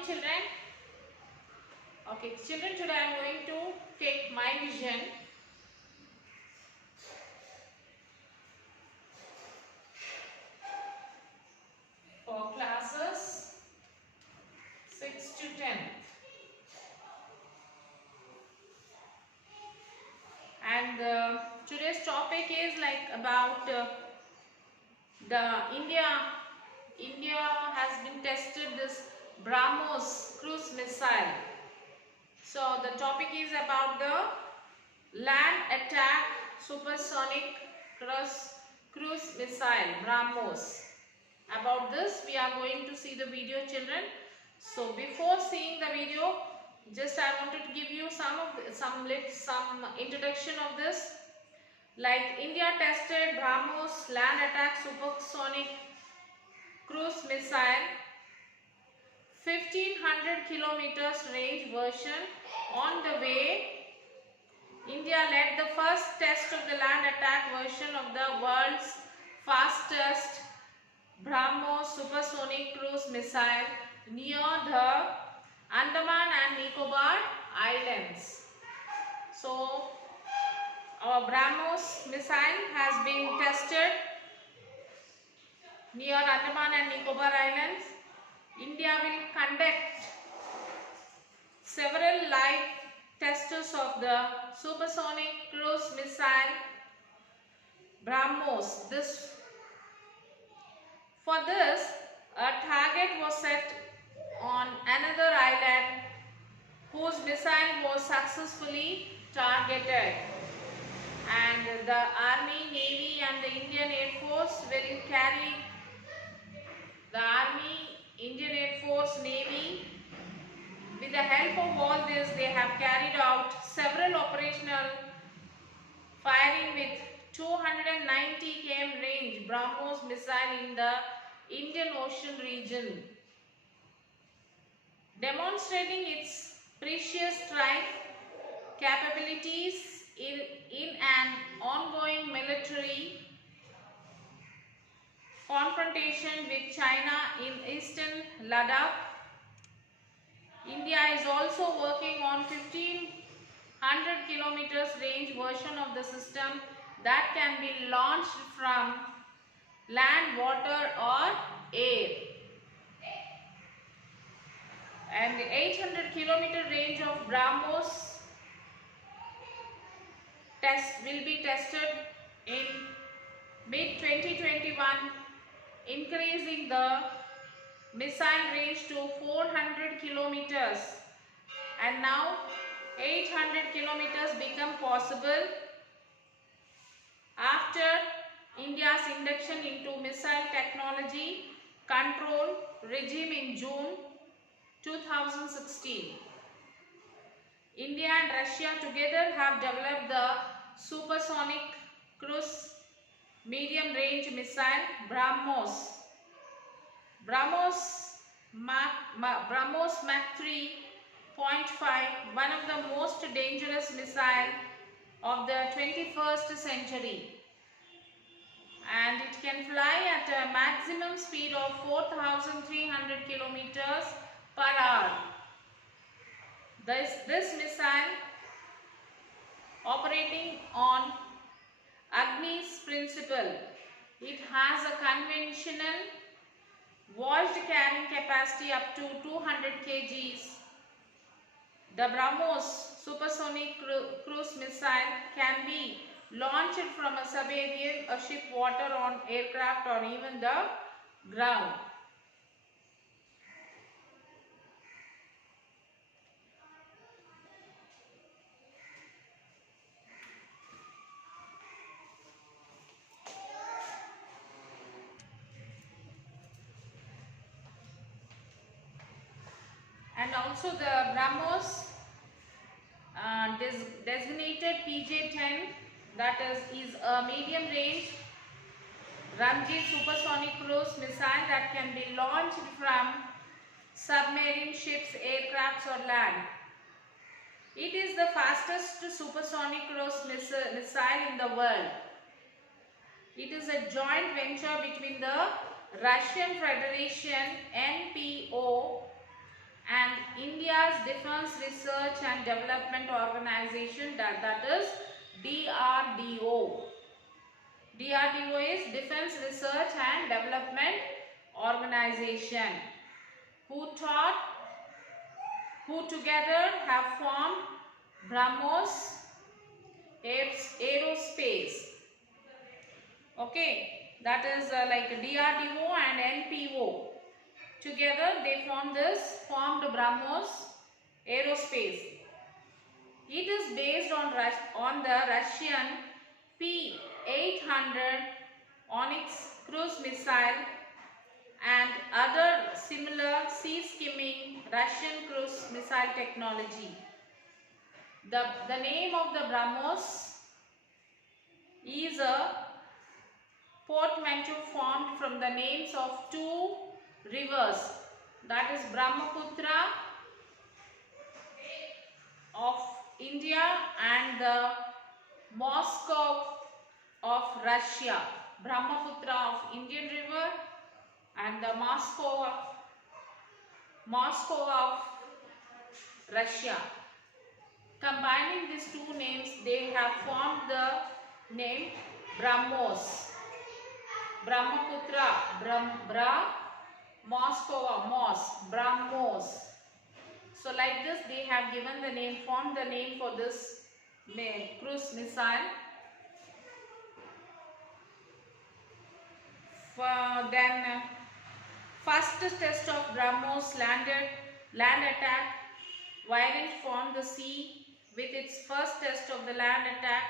morning, children. Okay, children, today I am going to take my vision. For classes 6 to 10. And today's topic is like about the India has been tested this BrahMos cruise missile. So the topic is about the land attack supersonic cruise missile BrahMos. About this we are going to see the video, children. So before seeing the video, just I wanted to give you some introduction of this. Like India tested BrahMos land attack supersonic cruise missile 1500 kilometers range version. On the way, India led the first test of the land attack version of the world's fastest BrahMos supersonic cruise missile near the Andaman and Nicobar Islands. So our BrahMos missile has been tested near Andaman and Nicobar Islands. India will conduct several live tests of the supersonic cruise missile BrahMos. For this, a target was set on another island whose missile was successfully targeted, and the Army, Navy and the Indian Air Force will carry the Army, Indian Air Force, Navy. With the help of all this, they have carried out several operational firing with 290 km range BrahMos missile in the Indian Ocean region, demonstrating its precious strike capabilities in an ongoing military confrontation with China in eastern Ladakh. India is also working on 1500 kilometers range version of the system that can be launched from land, water or air. And the 800 kilometer range of BrahMos will be tested in mid-2021, increasing the missile range to 400 kilometers, and now 800 kilometers become possible after India's induction into missile technology control regime in June 2016. India and Russia together have developed the supersonic cruise medium range missile BrahMos. BrahMos Mach 3.5, one of the most dangerous missiles of the 21st century, and it can fly at a maximum speed of 4,300 kilometers per hour. This missile, operating on Agni's principle, it has a conventional voyage carrying capacity up to 200 kgs. The BrahMos supersonic cruise missile can be launched from a sub-aerial, a ship, water, on aircraft or even the ground. And also the BrahMos designated PJ-10, that is a medium range Ramjet supersonic cruise missile that can be launched from submarine ships, aircrafts or land. It is the fastest supersonic cruise missile in the world. It is a joint venture between the Russian Federation NPO and India's Defence Research and Development Organization, that is DRDO. DRDO is Defence Research and Development Organization, who together have formed BrahMos Aerospace. Okay, that is like DRDO and NPO. Together they formed BrahMos Aerospace. It is based on the Russian P-800 Onyx cruise missile and other similar sea-skimming Russian cruise missile technology. The name of the BrahMos is a portmanteau formed from the names of two rivers, that is Brahmaputra of India and the Moscow of Russia. Brahmaputra of Indian river and the Moscow of Russia. Combining these two names, they have formed the name BrahMos. Brahmaputra, Moscow, BrahMos. So like this, they have given the name, formed the name for this cruise missile. Then first test of BrahMos land attack variant formed the sea with its first test of the land attack.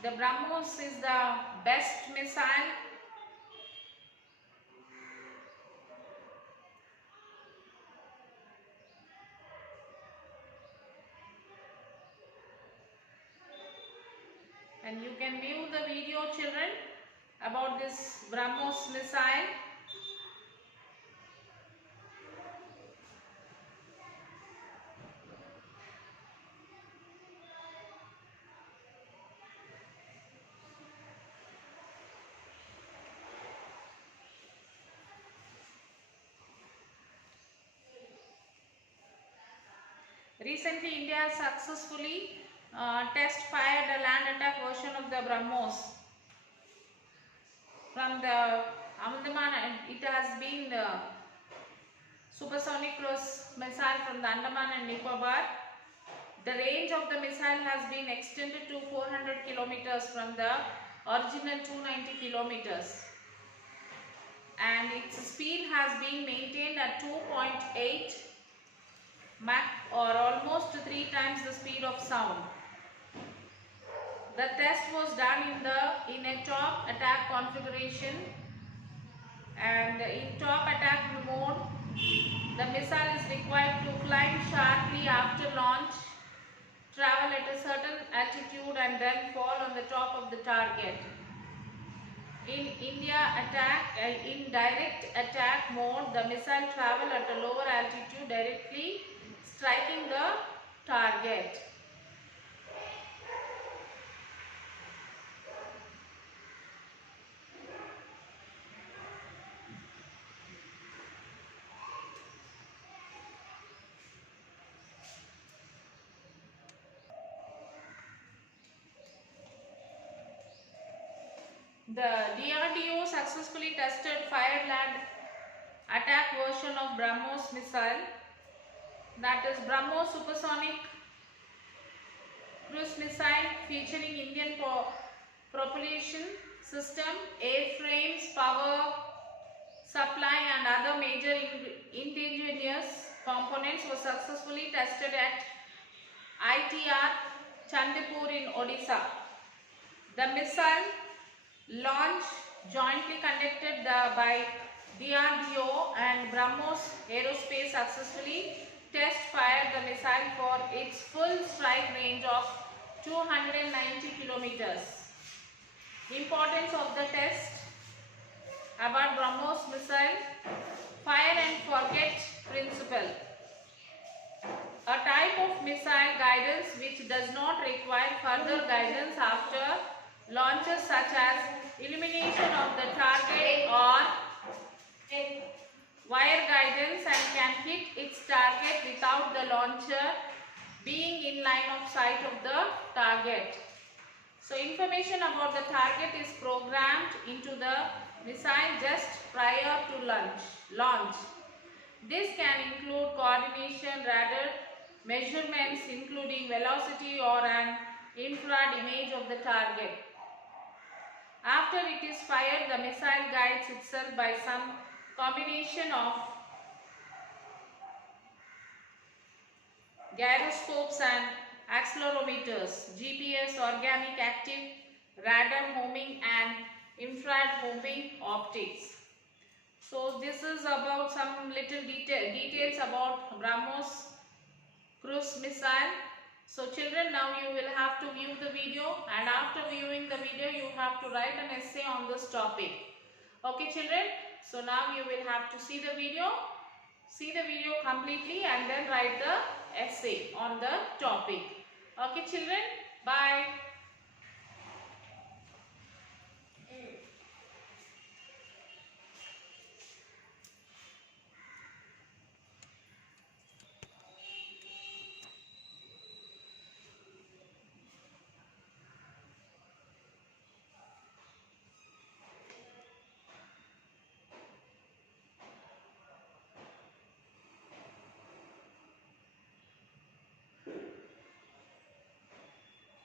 The BrahMos is the best missile. And you can view the video, children, about this BrahMos missile. Recently, India successfully test fired a land attack version of the BrahMos from the Andaman. It has been the supersonic cruise missile from the Andaman and Nicobar. The range of the missile has been extended to 400 kilometers from the original 290 kilometers, and its speed has been maintained at 2.8 Mach, or almost 3 times the speed of sound. The test was done in a top attack configuration, and in top attack mode, the missile is required to climb sharply after launch, travel at a certain altitude, and then fall on the top of the target. In direct attack mode, the missile travel at a lower altitude, directly striking the target. The DRDO successfully tested fired land attack version of BrahMos missile, that is BrahMos supersonic cruise missile, featuring Indian propulsion system, airframes, power supply and other major indigenous components were successfully tested at ITR Chandipur in Odisha. The missile launch jointly conducted by DRDO and BrahMos Aerospace successfully test fired the missile for its full strike range of 290 kilometers. Importance of the test about BrahMos missile. Fire and forget principle. A type of missile guidance which does not require further guidance after launches, such as elimination of the target or wire guidance, and can hit its target without the launcher being in line of sight of the target. So information about the target is programmed into the missile just prior to launch. This can include coordination, radar measurements including velocity or an infrared image of the target. After it is fired, the missile guides itself by some combination of gyroscopes and accelerometers, GPS, organic active, radar homing and infrared homing optics. So this is about some little details about BrahMos cruise missile. So children, now you will have to view the video, and after viewing the video you have to write an essay on this topic. Okay children, so now you will have to see the video completely and then write the essay on the topic. Okay children, bye.